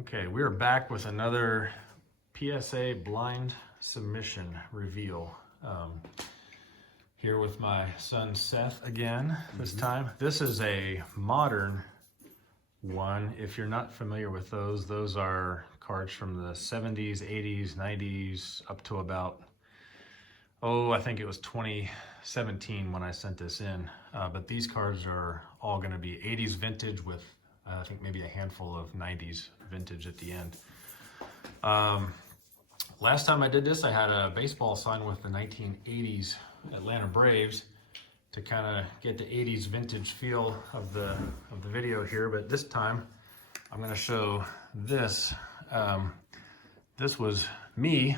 Okay, we are back with another PSA blind submission reveal. Here with my son Seth again this time. This is a modern one. If you're not familiar with those are cards from the 70s, 80s, 90s, up to about, I think it was 2017 when I sent this in. But these cards are all going to be 80s vintage with I think maybe a handful of 90s vintage at the end. Last time I did this, I had a baseball signed with the 1980s Atlanta Braves to kind of get the 80s vintage feel of the video here. But this time, I'm going to show this. This was me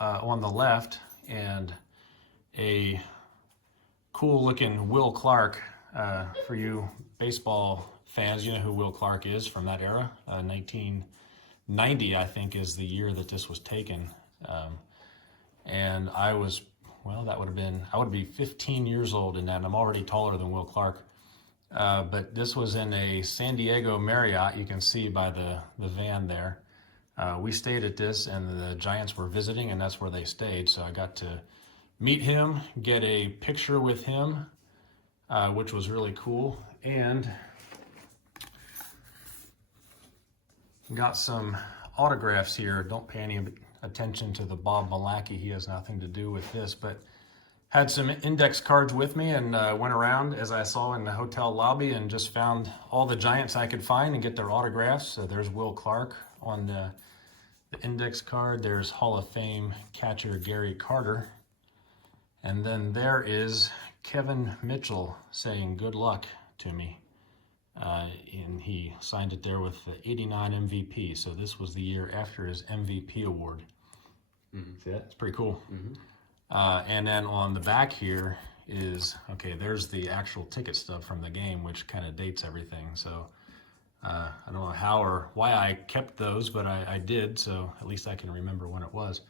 on the left, and a cool-looking Will Clark for you baseball fans. You know who Will Clark is from that era. 1990, I think, is the year that this was taken. And I was, that would have been, I would be 15 years old in that, and I'm already taller than Will Clark. But this was in a San Diego Marriott, you can see by the van there. We stayed at this, and the Giants were visiting, and that's where they stayed. So I got to meet him, get a picture with him, which was really cool. And got some autographs here. Don't pay any attention to the Bob Malachy. He has nothing to do with this, but had some index cards with me and went around, as I saw in the hotel lobby, and just found all the Giants I could find and get their autographs. So there's Will Clark on the index card. There's Hall of Fame catcher Gary Carter. And then there is Kevin Mitchell saying good luck to me. And he signed it there with the 89 MVP. So this was the year after his MVP award. See that? It's pretty cool. And then on the back here is, there's the actual ticket stub from the game, which kind of dates everything. So I don't know how or why I kept those, but I did. So at least I can remember when it was.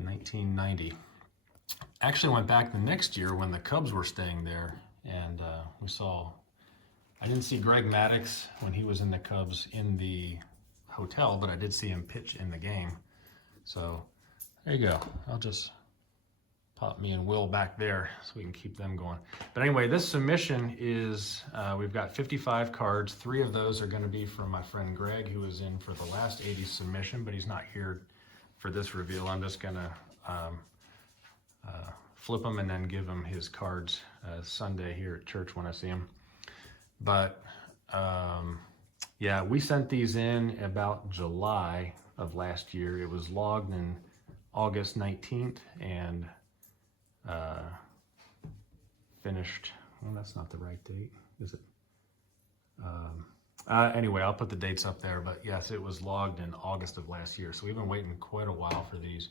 1990. Actually went back the next year when the Cubs were staying there, and we saw, I didn't see Greg Maddux when he was in the Cubs in the hotel, but I did see him pitch in the game. So there you go. I'll just pop me and Will back there so we can keep them going. But anyway, this submission is, we've got 55 cards. 3 of those are going to be from my friend Greg, who was in for the last 80s submission, but he's not here for this reveal. I'm just going to flip him and then give him his cards Sunday here at church when I see him. But yeah, we sent these in about July of last year. It was logged in August 19th and finished, that's not the right date, is it? Anyway, I'll put the dates up there, but yes, it was logged in August of last year. So we've been waiting quite a while for these.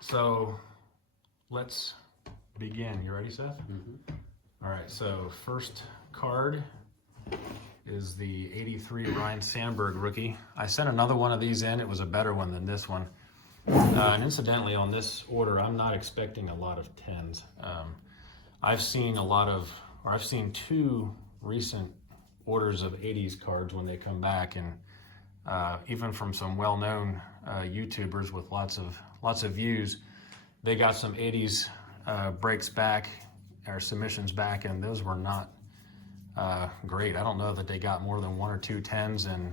So let's begin. You ready, Seth? All right, so first card is the 83 Ryne Sandberg rookie. I sent another one of these in. It was a better one than this one. And incidentally, on this order, I'm not expecting a lot of 10s. I've seen I've seen 2 recent orders of 80s cards when they come back, and even from some well-known YouTubers with lots of views, they got some 80s breaks back, or submissions back, and those were not great. I don't know that they got more than 1 or 2 10s, and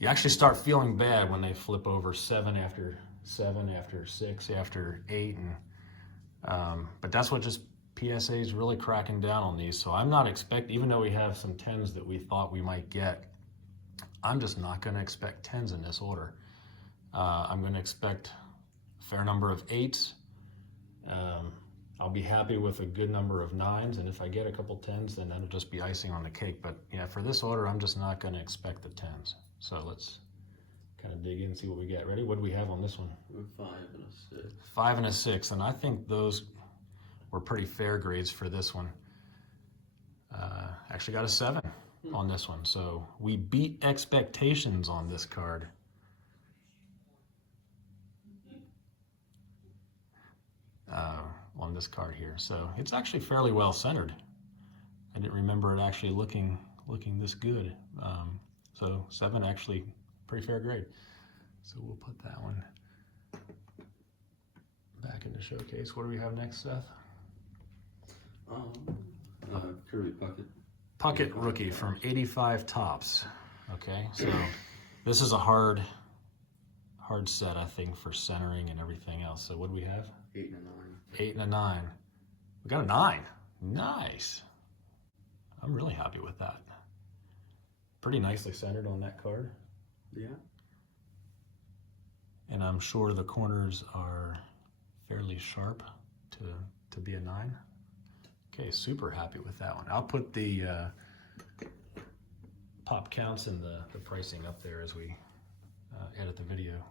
you actually start feeling bad when they flip over 7 after 7 after 6 after 8, and but that's what just PSA is really cracking down on these. So I'm not expecting, even though we have some 10s that we thought we might get, I'm just not going to expect 10s in this order. I'm going to expect a fair number of 8s. I'll be happy with a good number of 9s, and if I get a couple 10s, then that'll just be icing on the cake. But yeah, for this order, I'm just not going to expect the 10s. So let's kind of dig in and see what we get. Ready? What do we have on this one? 5 and a 6. 5 and a 6, and I think those were pretty fair grades for this one. Actually got a 7 on this one, so we beat expectations on this card. On this card here, so it's actually fairly well centered. I didn't remember it actually looking this good. So So 7 actually pretty fair grade. So we'll put that one back in the showcase. What do we have next, Seth? Kirby Puckett. Puckett rookie from 85 Tops. Okay, so this is a hard set, I think, for centering and everything else. So what do we have? 8 and a 9. 8 and a 9. We got a 9. Nice. I'm really happy with that. Pretty nicely centered on that card. Yeah. And I'm sure the corners are fairly sharp to be a 9. Okay, super happy with that one. I'll put the pop counts and the pricing up there as we edit the video.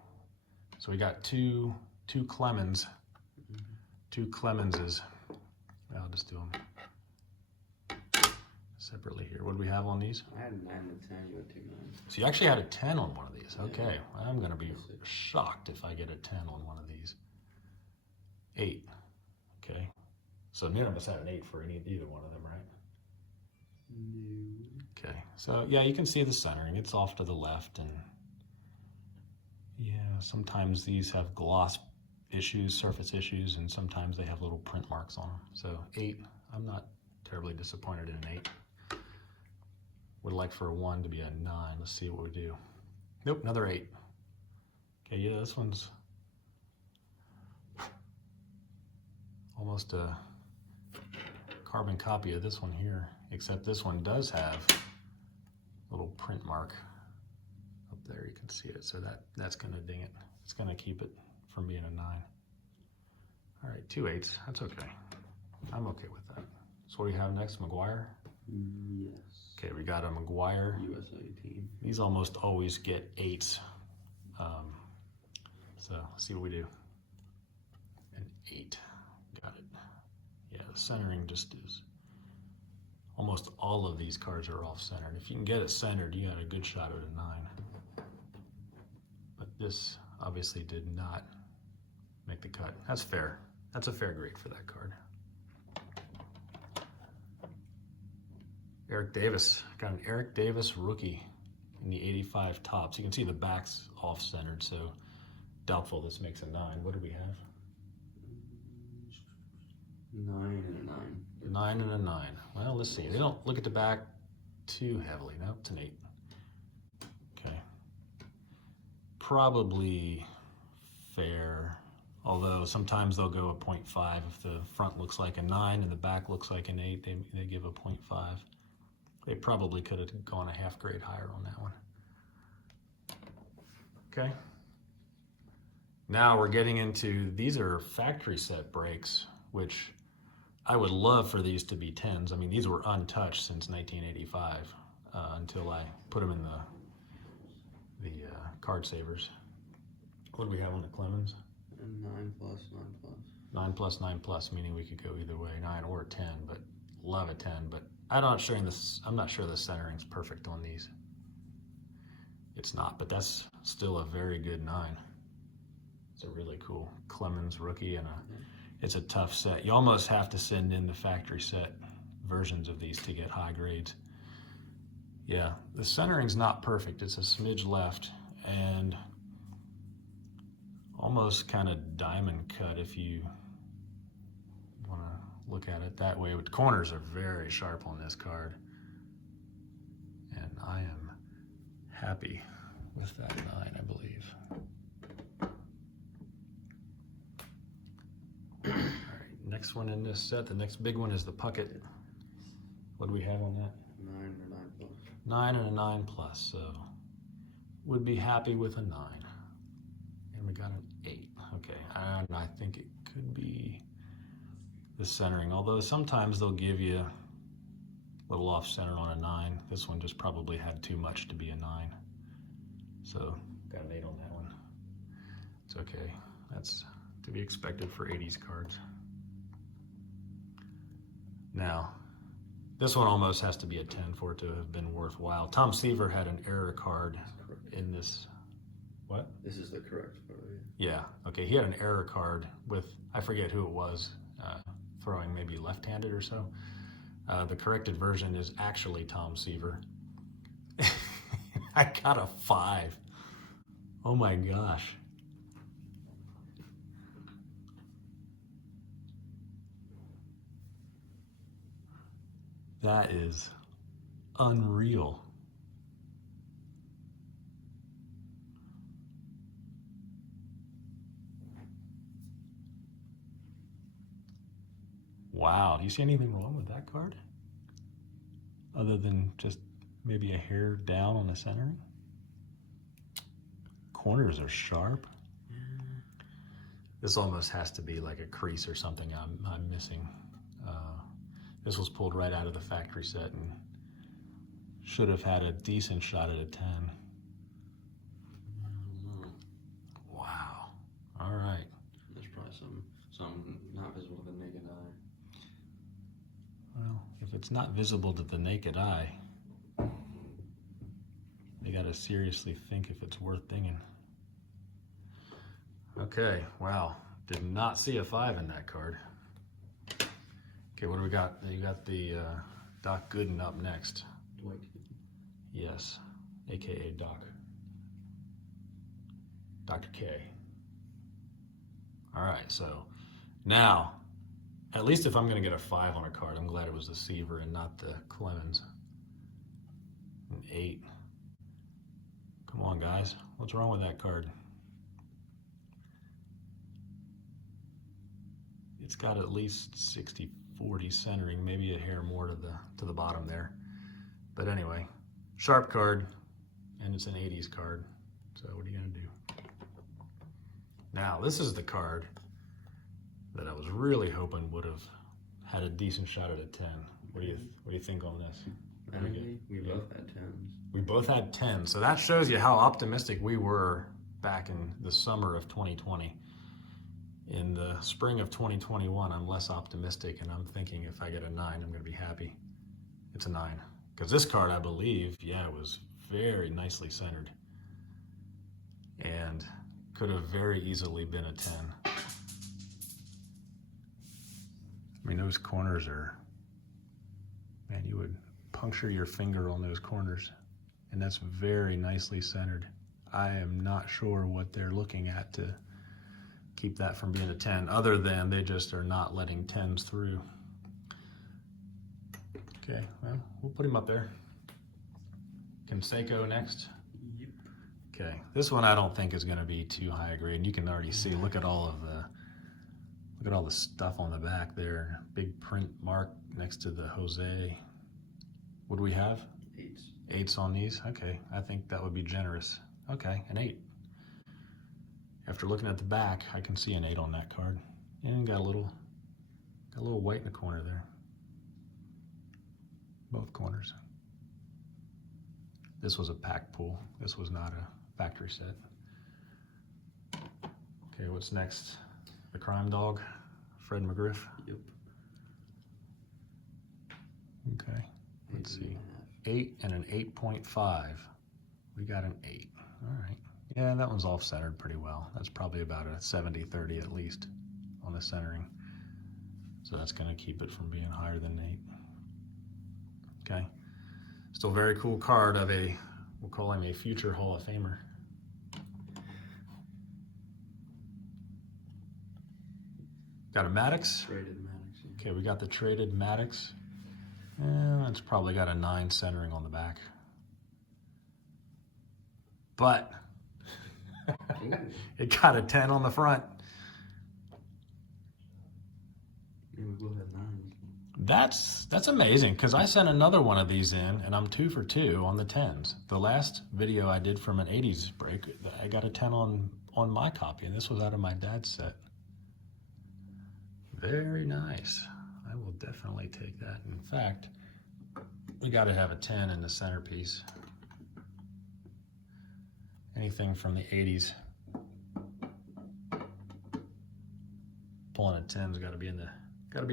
So we got two Clemens, 2 Clemenses. I'll just do them separately here. What do we have on these? I had a 9 and a 10, you had 2 9s. So you actually had a 10 on one of these. Okay, Yeah. I'm gonna be shocked if I get a 10 on one of these. 8, okay. So neither of us had an 8 for either one of them, right? No. Okay, so yeah, you can see the centering. It's off to the left, and yeah, sometimes these have gloss issues, surface issues, and sometimes they have little print marks on them. So 8, I'm not terribly disappointed in an 8. Would like for a 1 to be a 9. Let's see what we do. Nope, another 8. Okay, yeah, this one's almost a carbon copy of this one here, except this one does have a little print mark up there. You can see it, so that's gonna ding it. It's gonna keep it from being a 9. All right, 2 8s, that's okay. I'm okay with that. So what do you have next, McGwire? Yes. Okay, we got a McGwire. USA team. These almost always get 8s. So let's see what we do. An 8, got it. Yeah, the centering just is, almost all of these cards are off centered. If you can get it centered, you got a good shot at a 9. But this obviously did not make the cut. That's fair. That's a fair grade for that card. Eric Davis, got an Eric Davis rookie in the 85 Tops. You can see the back's off centered, so doubtful this makes a 9. What do we have? 9 and a 9. 9 and a 9. Well, let's see. They don't look at the back too heavily. No, it's an 8. Okay. Probably fair, although sometimes they'll go a 0.5. If the front looks like a 9 and the back looks like an 8, they give a 0.5. They probably could have gone a half grade higher on that one. Okay. Now we're getting into, these are factory set breaks, which I would love for these to be 10s. I mean, these were untouched since 1985 until I put them in the card savers. What do we have on the Clemens? 9 plus, 9 plus. 9 plus, 9 plus, meaning we could go either way, 9 or 10, but love a 10. But I'm not sure the centering's perfect on these. It's not, but that's still a very good 9. It's a really cool Clemens rookie, and it's a tough set. You almost have to send in the factory set versions of these to get high grades. Yeah, the centering's not perfect. It's a smidge left and almost kind of diamond cut if you want to look at it that way. But corners are very sharp on this card, and I am happy with that 9, I believe. All right, next one in this set, the next big one is the Puckett. What do we have on that? 9 or 9 plus. 9 and a 9 plus, so would be happy with a 9. And we got an 8. Okay, and I think it could be the centering, although sometimes they'll give you a little off center on a 9. This one just probably had too much to be a 9. So got an 8 on that one. It's okay. That's to be expected for 80s cards. Now, this one almost has to be a 10 for it to have been worthwhile. Tom Seaver had an error card in this. What? This is the correct photo. Yeah, okay, he had an error card with, I forget who it was, throwing maybe left-handed or so. The corrected version is actually Tom Seaver. I got a 5. Oh my gosh. That is unreal. Wow, do you see anything wrong with that card? Other than just maybe a hair down on the centering? Corners are sharp. This almost has to be like a crease or something I'm missing. This was pulled right out of the factory set and should have had a decent shot at a 10. Wow. All right. There's probably some not visible to the naked eye. Well, if it's not visible to the naked eye, they gotta seriously think if it's worth dinging. Okay, wow. Did not see a 5 in that card. Okay, what do we got? You got the Doc Gooden up next. Dwight. Yes, AKA Doc. Dr. K. All right, so now, at least if I'm gonna get a 5 on a card, I'm glad it was the Seaver and not the Clemens. An 8. Come on, guys. What's wrong with that card? It's got at least 60-40 centering, maybe a hair more to the bottom there. But anyway, sharp card, and it's an 80s card. So what are you gonna do? Now, this is the card that I was really hoping would have had a decent shot at a 10. What do you think on this? We both had 10s. We both had 10, so that shows you how optimistic we were back in the summer of 2020. In the spring of 2021, I'm less optimistic, and I'm thinking if I get a 9, I'm gonna be happy. It's a 9. Because this card, I believe, yeah, was very nicely centered. And could have very easily been a 10. I mean, those corners are, man, you would puncture your finger on those corners. And that's very nicely centered. I am not sure what they're looking at to keep that from being a 10, other than they just are not letting 10s through. Okay, well, we'll put him up there. Canseco next. Yep. Okay, this one I don't think is gonna be too high a grade. And you can already see, look at all the stuff on the back there. Big print mark next to the Jose. What do we have? 8s. 8s on these? Okay, I think that would be generous. Okay, an 8. After looking at the back, I can see an 8 on that card. And got a little white in the corner there. Both corners. This was a pack pull. This was not a factory set. Okay, what's next? The Crime Dog, Fred McGriff. Yep. Okay, let's see. 8 and an 8.5. We got an 8. All right. Yeah, that one's off-centered pretty well. That's probably about a 70-30 at least on the centering. So that's going to keep it from being higher than 8. Okay. Still very cool card of a, we'll call him a future Hall of Famer. Got a Maddux. Traded Maddux. Yeah. Okay, we got the traded Maddux. It's probably got a 9 centering on the back. But it got a 10 on the front. Yeah, we both had 9s. That's amazing, because I sent another one of these in, and I'm 2 for 2 on the 10s. The last video I did from an 80s break, I got a 10 on my copy, and this was out of my dad's set. Very nice. I will definitely take that. In fact, we got to have a 10 in the centerpiece. Anything from the 80s. Pulling a 10's got to be in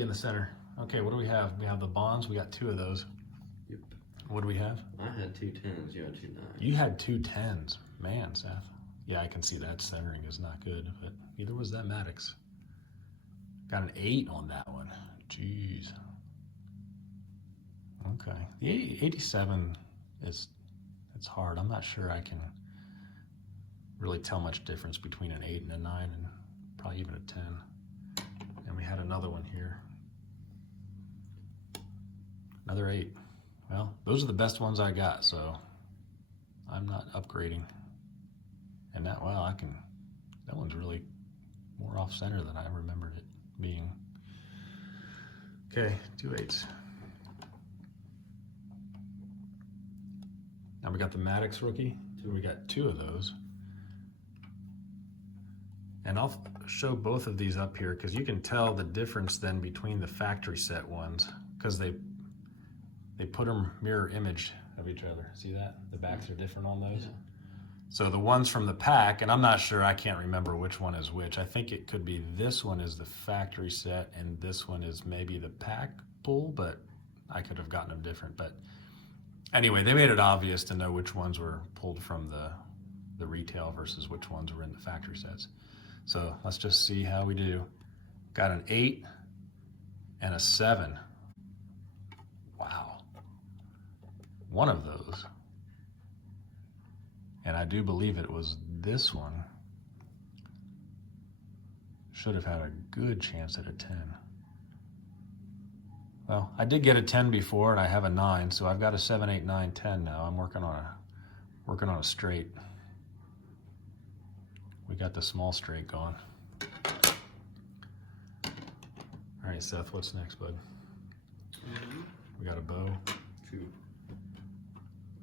the center. Okay, what do we have? We have the Bonds. We got 2 of those. Yep. What do we have? I had 2 10s. You had 2 9s. You had 2 10s. Man, Seth. Yeah, I can see that centering is not good, but neither was that Maddux. Got an 8 on that one. Jeez. Okay. The 87 is it's hard. I'm not sure I can really tell much difference between an 8 and a 9, and probably even a 10. And we had another one here. Another 8. Well, those are the best ones I got, so I'm not upgrading. And that, wow, that one's really more off center than I remembered it being. Okay, 2 8s. Now we got the Maddux rookie. We got 2 of those. And I'll show both of these up here because you can tell the difference then between the factory set ones, because they put them mirror image of each other. See that? The backs are different on those. Yeah. So the ones from the pack, and I'm not sure, I can't remember which one is which. I think it could be this one is the factory set and this one is maybe the pack pull, but I could have gotten them different. But anyway, they made it obvious to know which ones were pulled from the retail versus which ones were in the factory sets. So let's just see how we do. Got an 8 and a 7. Wow. One of those. And I do believe it was this one. Should have had a good chance at a 10. Well, I did get a 10 before and I have a 9, so I've got a 7, 8, 9, 10 now. I'm working on a straight. We got the small straight going. All right, Seth, what's next, bud? We got a bow.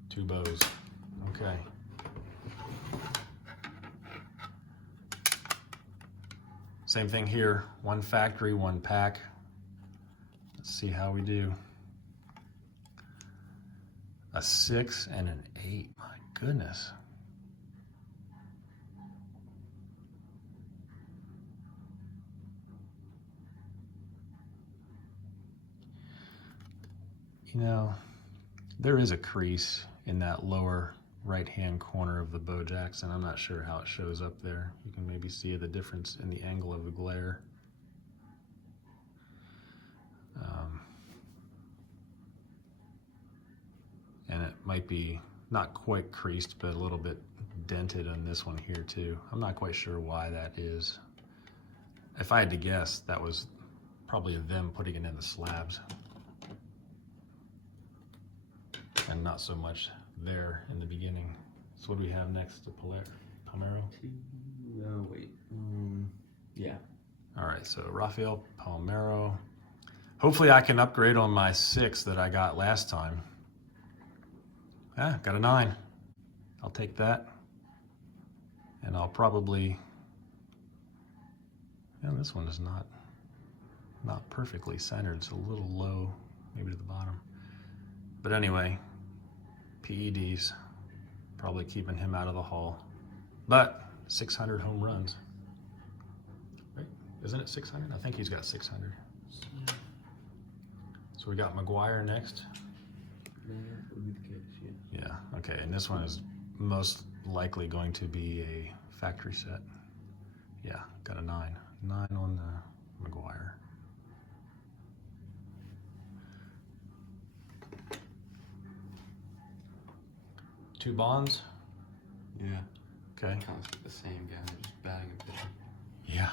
2 bows. Okay. Same thing here. 1 factory, 1 pack. Let's see how we do. A 6 and an 8. My goodness. You know, there is a crease in that lower right-hand corner of the bow jacks, and I'm not sure how it shows up there. You can maybe see the difference in the angle of the glare. And it might be not quite creased, but a little bit dented on this one here too. I'm not quite sure why that is. If I had to guess, that was probably them putting it in the slabs. And not so much there in the beginning. So what do we have next to Palmero? Wait. Yeah. All right, so Rafael Palmero. Hopefully I can upgrade on my 6 that I got last time. Got a 9. I'll take that. And I'll probably, this one is not perfectly centered. It's a little low, maybe to the bottom. But anyway, PEDs, probably keeping him out of the hall. But 600 home runs, right? Isn't it 600? I think he's got 600. So we got McGwire next. Yeah, okay, and this one is most likely going to be a factory set. Yeah, got a 9. 9 on the McGwire. Two bonds. Yeah. Okay. Kind of the same guy, just batting and pitching. Yeah,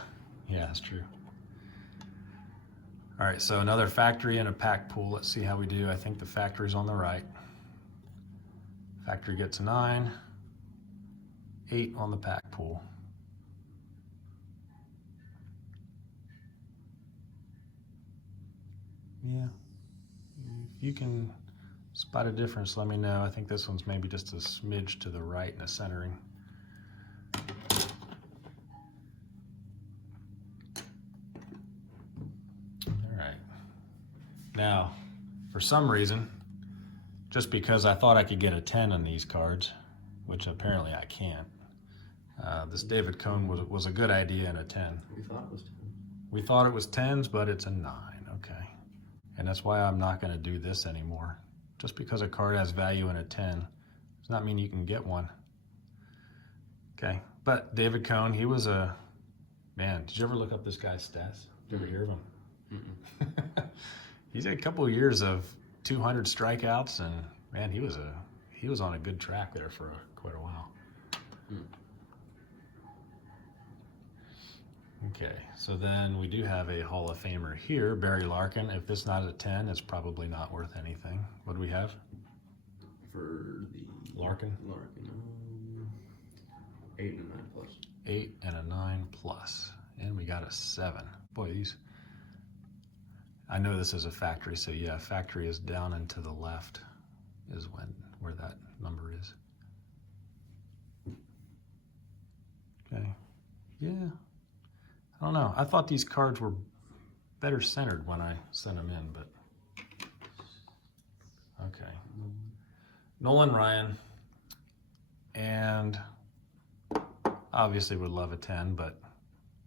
that's true. All right, so another factory and a pack pool. Let's see how we do. I think the factory's on the right. Factory gets a 9, 8 on the pack pool. Yeah, if you can spot a difference, let me know. I think this one's maybe just a smidge to the right in the centering. All right. Now, for some reason, just because I thought I could get a 10 on these cards, which apparently I can't, this David Cohn was a good idea in a 10. We thought it was 10. We thought it was 10s, but it's a 9, okay. And that's why I'm not gonna do this anymore. Just because a card has value in a 10 does not mean you can get one. Okay, but David Cohn, he was a, man, did you ever look up this guy's stats? Did you ever hear of him? Mm-mm. He's had a couple of years of 200 strikeouts, and man, he he was on a good track there for quite a while. Okay, so then we do have a Hall of Famer here, Barry Larkin. If this is not a 10, it's probably not worth anything. What do we have? For the Larkin? 8 and a 9 plus. 8 and a 9 plus. And we got a 7. Boy, these... I know this is a factory, so yeah, factory is down and to the left is where that number is. Okay, yeah. I don't know. I thought these cards were better centered when I sent them in, but okay. Nolan Ryan, and obviously would love a 10, but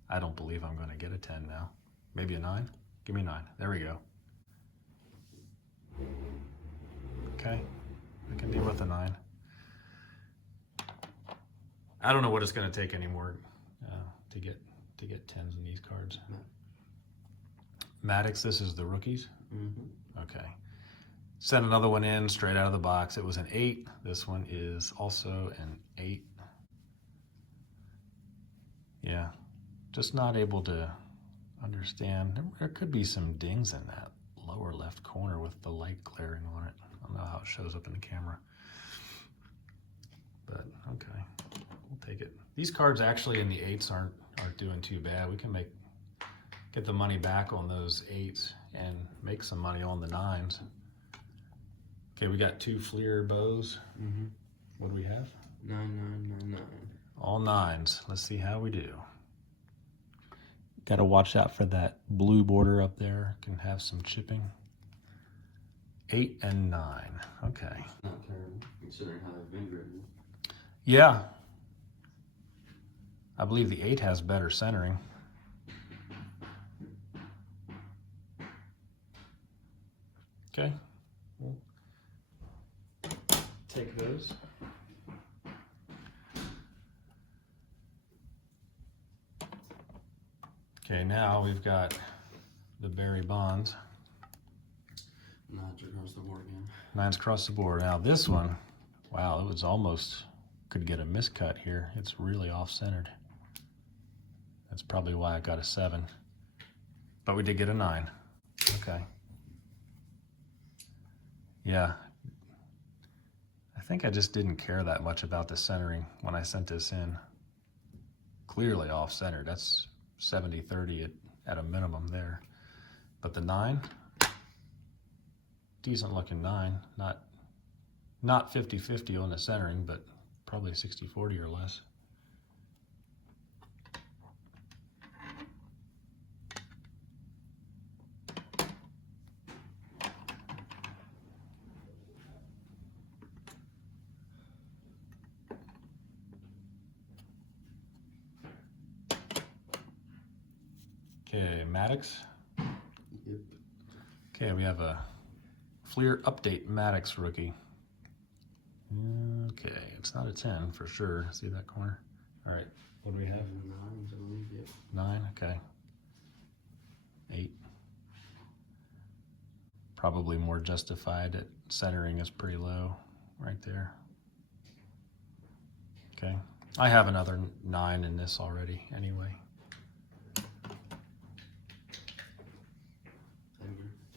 I don't believe I'm going to get a 10 now. Maybe a 9? Give me 9. There we go. Okay, I can deal with a 9. I don't know what it's going to take anymore to get 10s in these cards. Maddux, this is the rookies? Okay. Sent another one in straight out of the box. It was an 8. This one is also an 8. Yeah, just not able to understand. There could be some dings in that lower left corner with the light glaring on it. I don't know how it shows up in the camera. But okay, we'll take it. These cards actually in the 8s aren't doing too bad. We can get the money back on those 8s and make some money on the 9s. Okay, we got 2 Fleer bows. What do we have? 9, 9, 9, 9. All 9s. Let's see how we do. Got to watch out for that blue border up there. Can have some chipping. 8 and 9. Okay. Not terrible, considering how they've been graded. Yeah. I believe the 8 has better centering. Okay. We'll take those. Okay, now we've got the Barry Bonds. 9s across the board again. 9s across the board. Now this one, wow, it was almost, could get a miscut here. It's really off-centered. That's probably why I got a 7. But we did get a 9. Okay. Yeah. I think I just didn't care that much about the centering when I sent this in. Clearly off-centered. That's 70-30 at a minimum there. But the 9, decent looking 9. Not 50-50 on the centering, but probably 60-40 or less. Okay, Maddux. Yep. Okay, we have a Fleer Update Maddux rookie. Okay, it's not a 10 for sure. See that corner? All right, what do we have? 9s, I believe, yep. 9, okay. 8. Probably more justified at centering is pretty low right there. Okay, I have another 9 in this already anyway.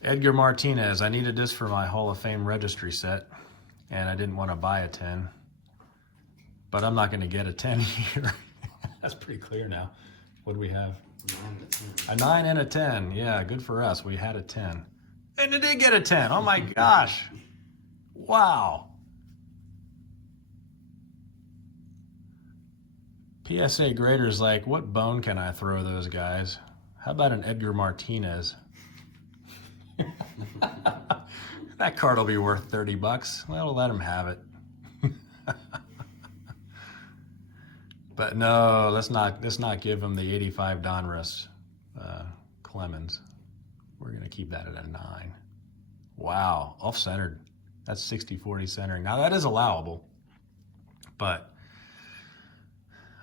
Edgar Martinez. I needed this for my Hall of Fame registry set, and I didn't want to buy a 10, but I'm not going to get a 10 here. That's pretty clear now. What do we have? 9 and a 10. A 9 and a 10. Yeah, good for us. We had a 10. And it did get a 10. Oh my gosh. Wow. PSA grader's like, what bone can I throw those guys? How about an Edgar Martinez? That card will be worth $30. Well, we'll let him have it. But no, let's not give him the 85 Donruss Clemens. We're gonna keep that at a 9. Wow, off-centered. That's 60-40 centering. Now that is allowable, but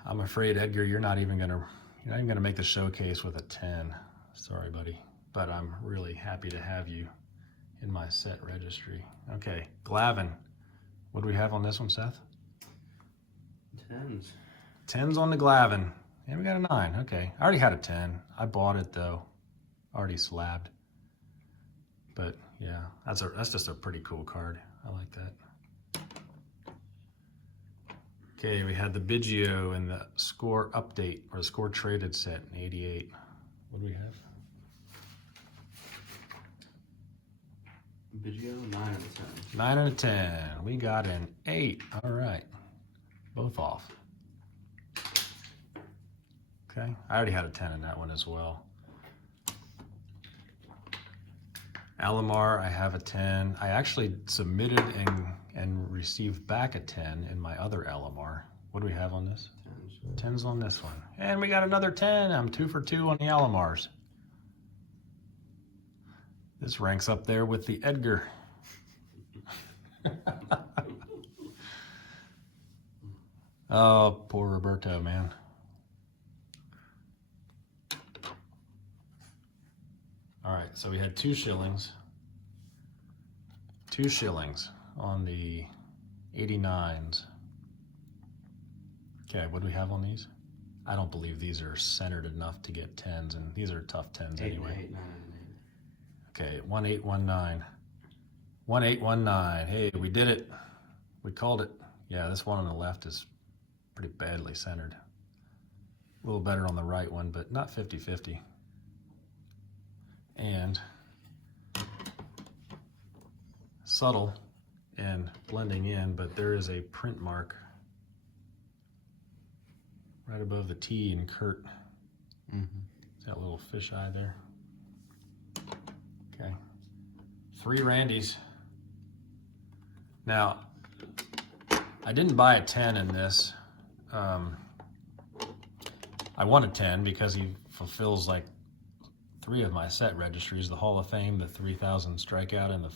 I'm afraid, Edgar, you're not even gonna make the showcase with a 10. Sorry, buddy. But I'm really happy to have you in my set registry. Okay, Glavin. What do we have on this one, Seth? 10s. 10s on the Glavin. Yeah, we got a 9. Okay. I already had a 10. I bought it though. Already slabbed. But yeah, that's just a pretty cool card. I like that. Okay, we had the Biggio and the Score update or the Score traded set in 88. What do we have? Biggio, 9 out of 10. 9 out of 10. We got an 8. All right. Both off. Okay. I already had a 10 in that one as well. Alomar, I have a 10. I actually submitted and received back a 10 in my other Alomar. What do we have on this? 10s. 10's on this one. And we got another 10. I'm 2 for 2 on the Alomars. This ranks up there with the Edgar. Oh, poor Roberto, man. All right, so we had 2 shillings. 2 shillings on the 89s. Okay, what do we have on these? I don't believe these are centered enough to get 10s, and these are tough 10s 8 anyway. 8, 9 and 8. Okay, 1819. 1819. Hey, we did it. We called it. Yeah, this one on the left is pretty badly centered. A little better on the right one, but not 50-50. And subtle and blending in, but there is a print mark right above the T in Kurt. That little fisheye there. Okay. 3 Randys. Now, I didn't buy a 10 in this. I want a 10 because he fulfills like 3 of my set registries, the Hall of Fame, the 3,000 strikeout, and the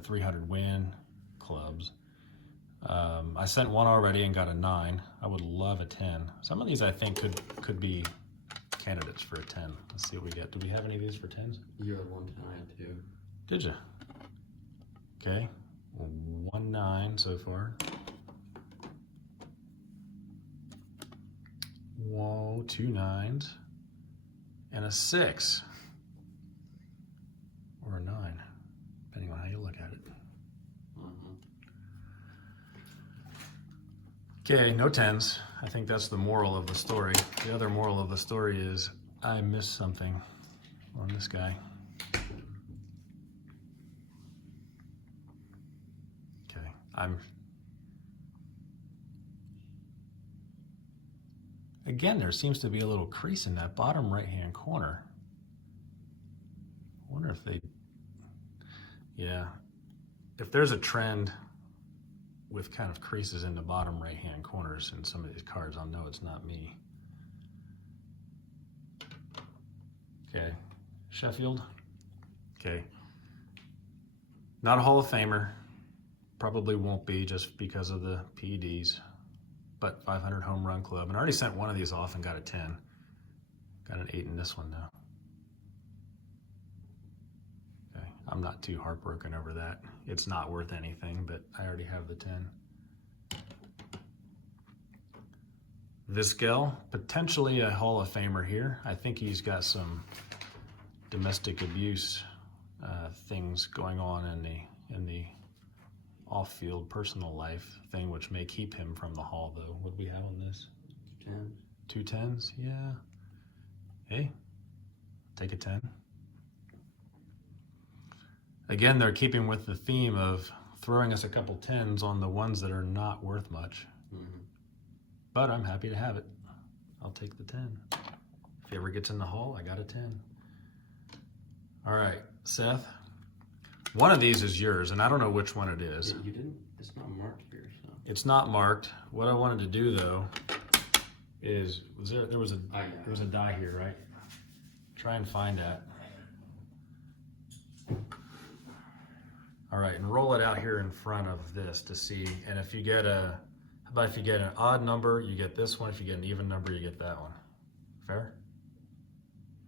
300 win clubs. I sent 1 already and got a 9. I would love a 10. Some of these I think could be candidates for a 10. Let's see what we get. Do we have any of these for 10s? You had 1 10, I had 2. Did you? Okay. 1 9 so far. Whoa, 2 9s. And a 6. Or a 9, depending on how you look at it. Okay, no 10s. I think that's the moral of the story. The other moral of the story is I missed something on this guy. Okay, again, there seems to be a little crease in that bottom right-hand corner. I wonder if if there's a trend with kind of creases in the bottom right-hand corners in some of these cards, I'll know it's not me. Okay, Sheffield. Okay, not a Hall of Famer. Probably won't be just because of the PEDs, but 500 home run club. And I already sent 1 of these off and got a 10. Got an 8 in this one though. I'm not too heartbroken over that. It's not worth anything, but I already have the 10. Visquel, potentially a Hall of Famer here. I think he's got some domestic abuse things going on in the off-field personal life thing, which may keep him from the Hall, though. What do we have on this? 10. 2 10s? Yeah. Hey, take a 10. Again, they're keeping with the theme of throwing us a couple 10s on the ones that are not worth much. But I'm happy to have it. I'll take the 10. If he ever gets in the Hall, I got a 10. All right, Seth. One of these is yours, and I don't know which one it is. You didn't, it's not marked here, so. It's not marked. What I wanted to do, though, is, there was a die here, right? Try and find that. All right, and roll it out here in front of this to see. And if you get how about if you get an odd number, you get this one. If you get an even number, you get that one. Fair?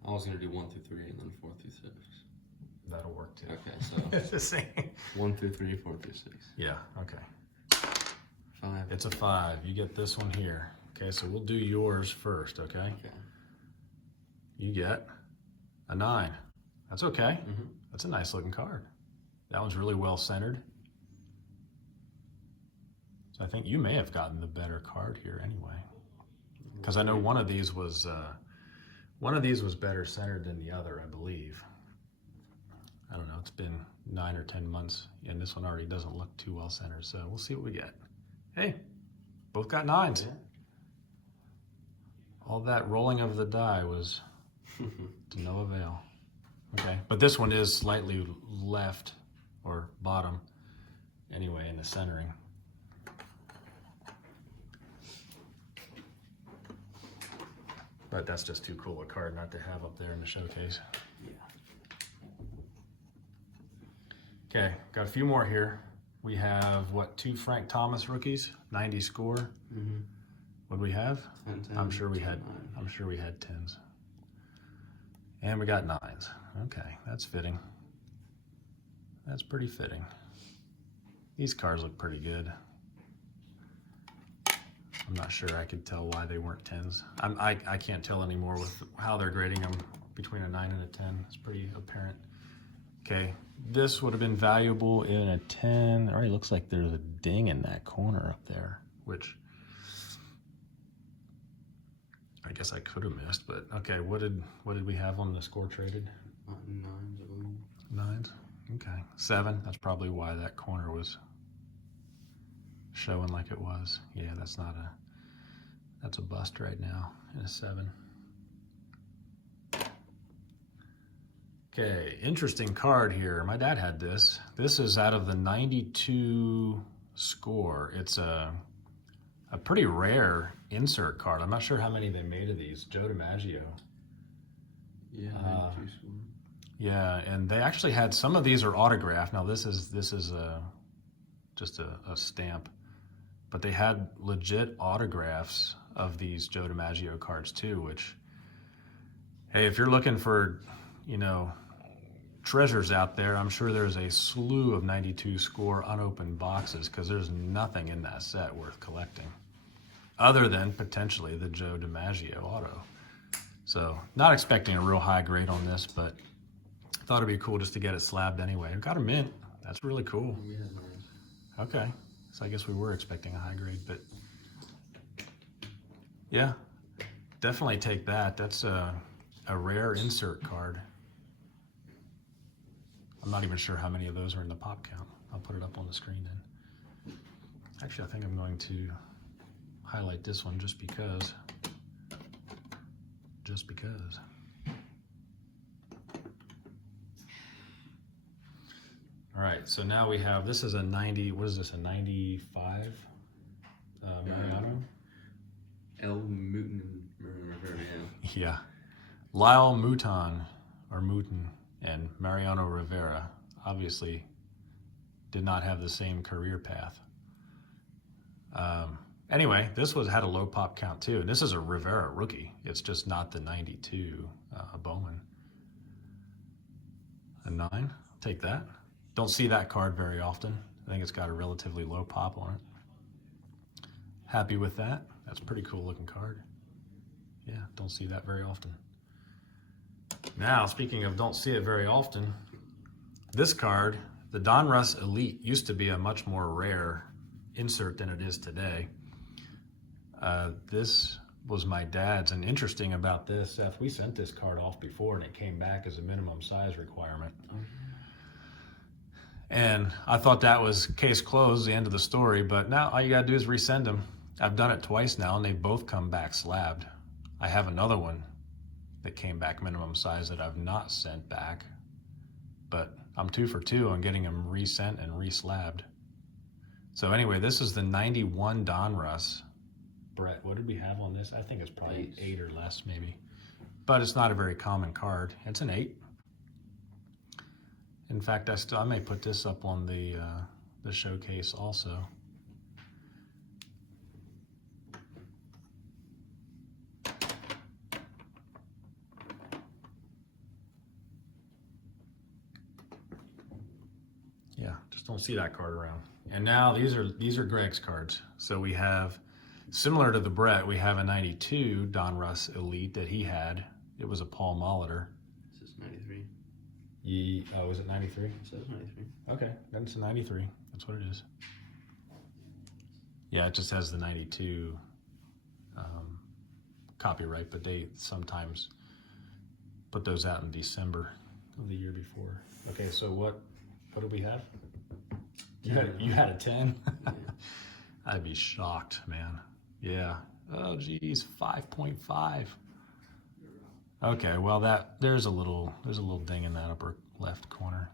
I was gonna do 1 through 3 and then 4 through 6. That'll work too. Okay, so It's the same. 1 through 3, 4 through 6. Yeah, okay. 5. It's a 5. You get this one here. Okay, so we'll do yours first, okay? Okay. You get a 9. That's okay. Mm-hmm. That's a nice looking card. That one's really well centered. So I think you may have gotten the better card here anyway. Because I know one of these was better centered than the other, I believe. I don't know, it's been 9 or 10 months, and this one already doesn't look too well centered, so we'll see what we get. Hey, both got 9s. Yeah. All that rolling of the die was to no avail. Okay, but this one is slightly left or bottom anyway in the centering. But that's just too cool a card not to have up there in the showcase. Yeah. Okay, got a few more here. We have, what, 2 Frank Thomas rookies, 90 score. Mm-hmm. What do we have? 10, 10, I'm sure we had 9. I'm sure we had 10s. And we got 9s. Okay, that's fitting. That's pretty fitting. These cards look pretty good. I'm not sure I could tell why they weren't 10s. I can't tell anymore with how they're grading them between a 9 and a 10. It's pretty apparent. Okay, this would have been valuable in a 10. It already looks like there's a ding in that corner up there, which I guess I could have missed, but okay, what did we have on the score traded? 9s, I believe. 9s? Okay. 7, that's probably why that corner was showing like it was. Yeah, that's a bust right now in a 7. Okay, interesting card here. My dad had this. This is out of the 92 score. It's a pretty rare insert card. I'm not sure how many they made of these. Joe DiMaggio. Yeah, 92 score. Yeah, and they actually had, some of these are autographed. Now this is just a stamp, but they had legit autographs of these Joe DiMaggio cards too, which, hey, if you're looking for, you know, treasures out there, I'm sure there's a slew of 92 score unopened boxes, because there's nothing in that set worth collecting other than potentially the Joe DiMaggio auto. So not expecting a real high grade on this, but thought it'd be cool just to get it slabbed anyway. Got a mint. That's really cool. Yeah, nice. Okay, so I guess we were expecting a high grade, but yeah, definitely take that. That's a rare insert card. I'm not even sure how many of those are in the pop count. I'll put it up on the screen then. Actually, I think I'm going to highlight this one just because. Just because. All right, so now we have, this is a 90, what is this, a 95 Mariano? L. Mouton and Rivera, yeah. Yeah. Lyle Mouton, or Mouton, and Mariano Rivera obviously did not have the same career path. Anyway, this had a low pop count too, and this is a Rivera rookie. It's just not the 92 Bowman. A 9, I'll take that. Don't see that card very often. I think it's got a relatively low pop on it. Happy with that. That's a pretty cool looking card. Yeah, don't see that very often. Now, speaking of don't see it very often, this card, the Donruss Elite, used to be a much more rare insert than it is today. This was my dad's, and interesting about this, Seth, we sent this card off before and it came back as a minimum size requirement. And I thought that was case closed, the end of the story, but now all you gotta do is resend them. I've done it twice now and they both come back slabbed. I have another one that came back minimum size that I've not sent back, but I'm 2 for 2 on getting them resent and reslabbed. So anyway, this is the 91 Donruss. Brett, what did we have on this? I think it's probably 8 or less maybe, but it's not a very common card. It's an 8. In fact, I may put this up on the showcase also. Yeah, just don't see that card around. And now these are Greg's cards. So we have, similar to the Brett, we have a 92 Donruss Elite that he had. It was a Paul Molitor. This is 93. Oh, was it 93? It says 93. Okay, then it's a 93. That's what it is. Yeah, it just has the 92 copyright, but they sometimes put those out in December of the year before. Okay, so what do we have? You had a 10? Yeah. I'd be shocked, man. Yeah. Oh, geez, 5.5. Okay, well there's a little ding in that upper left corner,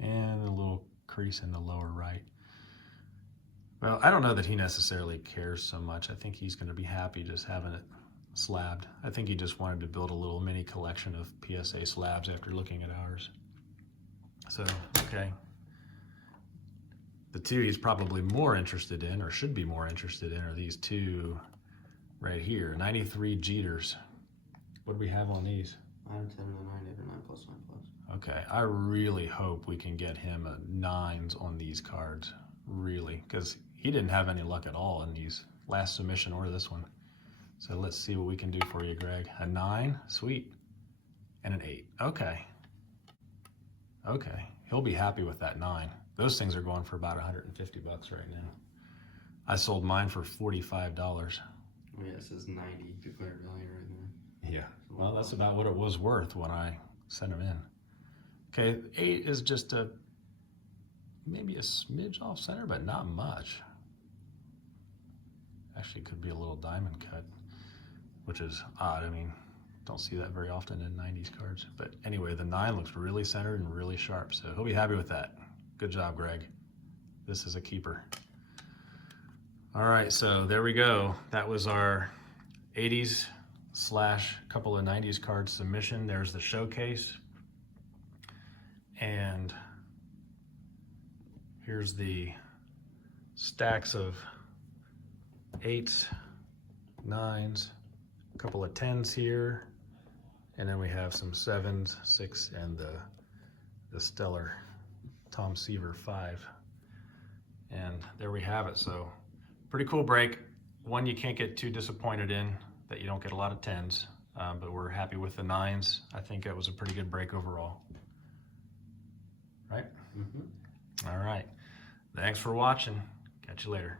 and a little crease in the lower right. Well, I don't know that he necessarily cares so much. I think he's going to be happy just having it slabbed. I think he just wanted to build a little mini collection of PSA slabs after looking at ours. So, okay. The two he's probably more interested in, or should be more interested in, are these two right here. 93 Jeters. What do we have on these? 5, 10, 9, 8, or 9 plus 9 plus. Okay, I really hope we can get him a 9s on these cards. Really, because he didn't have any luck at all in these last submission or this one. So let's see what we can do for you, Greg. A 9, sweet, and an 8. Okay. Okay, he'll be happy with that 9. Those things are going for about 150 bucks right now. I sold mine for $45. Oh yeah, it says 90 declared value right there. Yeah, well, that's about what it was worth when I sent them in. Okay, 8 is just maybe a smidge off center, but not much. Actually, could be a little diamond cut, which is odd. I mean, don't see that very often in 90s cards. But anyway, the 9 looks really centered and really sharp, so he'll be happy with that. Good job, Greg. This is a keeper. All right, so there we go. That was our 80s / couple of 90s card submission. There's the showcase. And here's the stacks of 8s, 9s, a couple of 10s here, and then we have some 7s, 6, and the stellar Tom Seaver 5. And there we have it. So pretty cool break. One you can't get too disappointed in, that you don't get a lot of 10s, but we're happy with the 9s. I think it was a pretty good break overall. Right? Mm-hmm. All right. Thanks for watching. Catch you later.